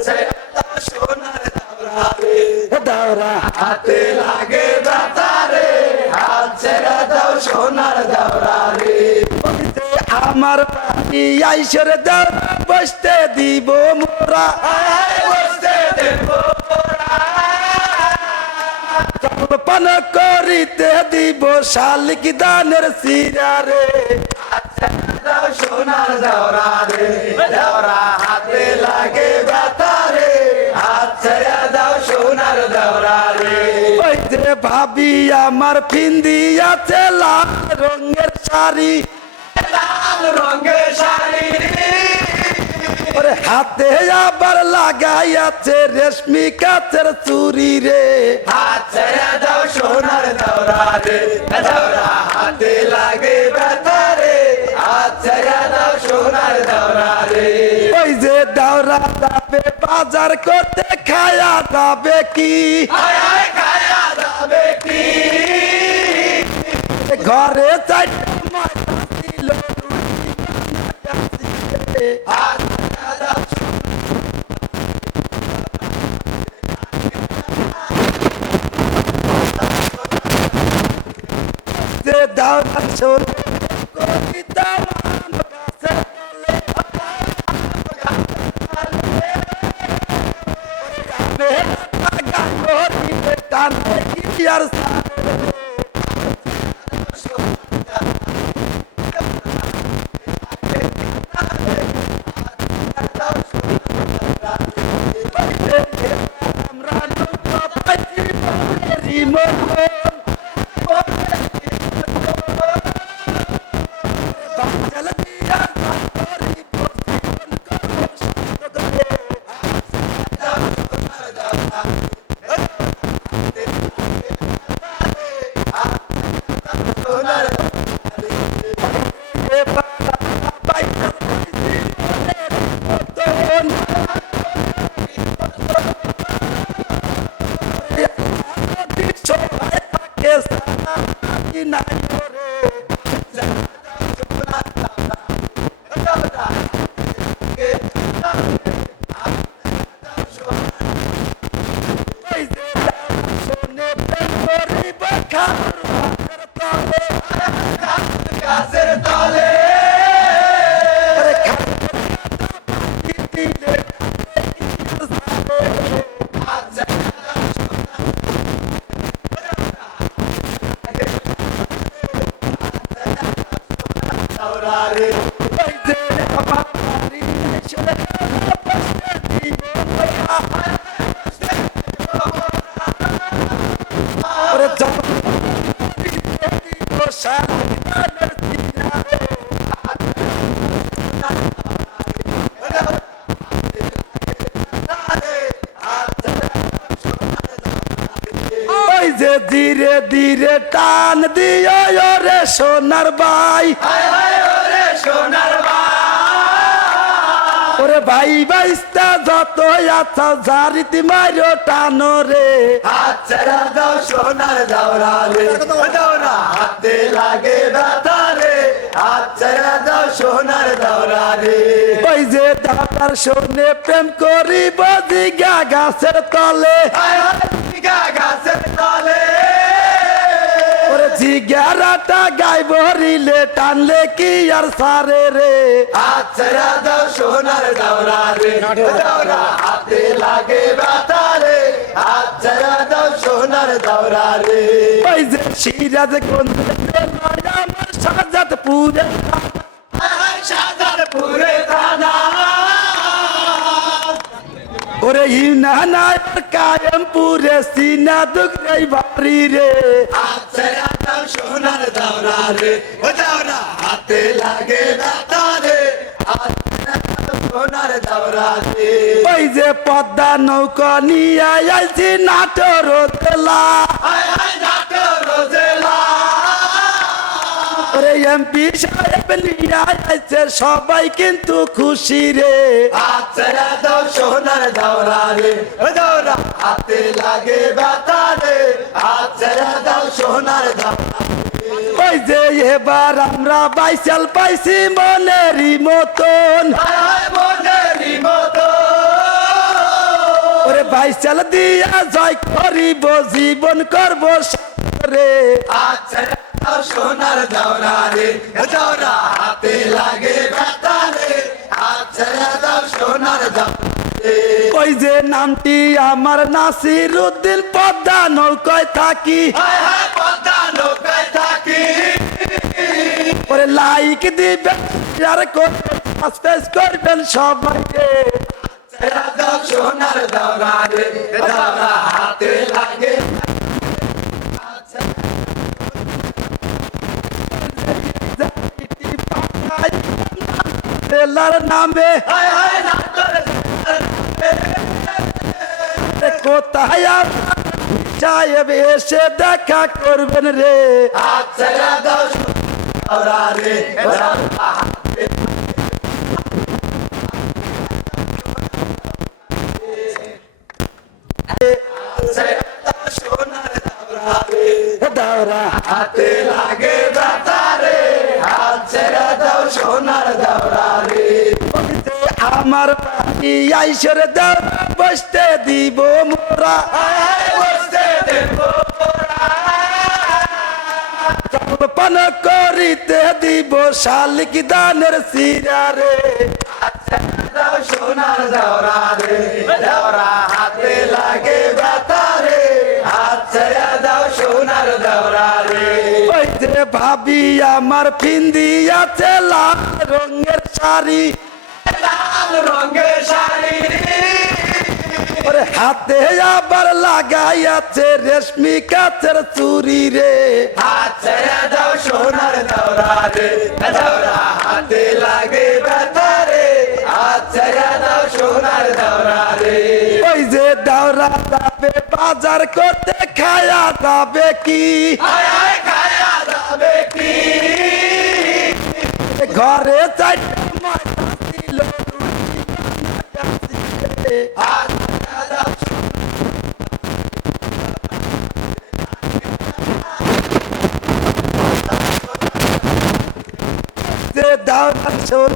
সোনার দাওরা রে দাওরা হাতে লাগে ব্যথা রে হাত ছেড়ে দাও সোনার দাওরা রে আমার পানি আইসর দাওরা বসতে দিব মোরা বসতে দেব পান করিতে দিব শালিক দানের সিরা রে দাও সোনার দাওরা রে দাওরা হাতে লাগে ব্যথা রে হাত ছেড়ে দাও সোনার দাওরা রে ওই যে ভাবি আমার ফিন্দি আছে লাল রঙের শাড়ি লাল রঙের শাড়ি ওরে হাতে আবার লাগাই আছে রেশমি কাচের চুরি রে হাত ছেড়ে দাও সোনার দাওরা রে দাওরা হাতে লাগে ব্যথা রে হাত ছেড়ে দাও সোনার দাওরা রে ওই যে দাওরা যাবে বাজার করতে খায়া যাবে কি খায়া যাবে কি ঘরে চাইতে ময়দা ছিল যে দাওরা ছোট কবিতা মান কাছে আর ধীরে ধীরে টান দিও রে সোনার ভাই ওরে সোনার ভাই ওরে ভাই বাইস্তা যত আছো জারিতি মারো টানো রে হাত ছেড়ে দাও সোনার দাওরা রে দাওরা হাতে লাগে ব্যথা রে হাত ছেড়ে দাও সোনার দাওরা রে ওই যে দাদার সঙ্গে প্রেম করিব দিঘা গাছের তলে দিঘা গাছের তলে ওরে জিগারাটা গাই ভরিলে টানলে কি আর সারে রে হাত ছেড়ে দাও সোনার দাওরা রে দাওরা হাতে লাগে ব্যথা রে হাত ছেড়ে দাও সোনার দাওরা রে ওই যে সিরাজ গঞ্জে আমার শাহজাদপুরে শাহজাদপুরে থানা ওরে ইউনানার কায়েমপুরে সিনা দুগরাই বাড়ি রে হাত ছেড়ে দাও সোনার দাওরা রে দাওরা হাতে লাগে ব্যথা রে হাত ছেড়ে দাও সোনার দাওরা রে ওই যে পদ্মা নৌকা নিয়ে আইছি নাটোর জেলা নাটোর জেলা ওরে এমপি সাহেব নিয়ে আইছে সবাই কিন্তু খুশি রে হাত ছেড়ে দাও সোনার দাওরা রে দাওরা হাতে লাগে ব্যথা রে হাত ছেড়ে দাও সোনার দাওরা ওই যে এবার আমরা বাইসাল পাইছি মনেরই মতন মনেরই মতন বাইচাল দিয়া জয় করিব জীবন করব রে আচ্ছা দাও সোনার দাওরা রে দাওরা হাতে লাগে ব্যথা রে আচ্ছা দাও সোনার দাওরা রে ওই যে নামটি আমার নাসির উদ্দিন পদ্মা নৌকায় থাকি হায় হায় পদ্মা নৌকায় থাকি ওরে লাইক দিবেন শেয়ার করবেন সাবস্ক্রাইব করবেন সবাইকে আচ্ছা দাও সোনার দাওরা রে দাওরা হাতে লাগে তেলার নামে হায় হায় না করে কোথায় সাহেব এসে দেখা করবেন রে আচ্ছা দাও সোনার দাওরা রে দাওরা হাতে আচ্ছা দাও সোনার দাওরা রে দাওরা হাতে লাগে ব্যথা রে আচ্ছা দাও সোনার দাওরা রে আমার বাড়ি আইসরে দাওরা বসতে দিব মোরা বসতে দেব পান করিতে দিব শালিক দানের সিরা রে আচ্ছা দাও সোনার দাওরা রে দাওরা হাতে লাগে ব্যথা রে আচ্ছা দাও সোনার দাওরা রে ওই যে ভাবি আমার ফিন্দি আছে লাল রঙের শাড়ি লাল রঙের শাড়ি ওরে হাতে আবার লাগাই আছে রেশমি কাছের চুরি রে আচ্ছা দাও সোনার দাওরা রে দাওরা হাতে লাগে ব্যথা রে আচ্ছা দাও সোনার দাওরা রে ওই যে দাওরা যাবে বাজার করতে খায়া যাবে কি হায় হায় খায়া যাবে কি ঘরে চাইতে ময়দা ছিল, রুটি বানাইয়াছি। আচ্ছা দাও যে দাওরা ছোট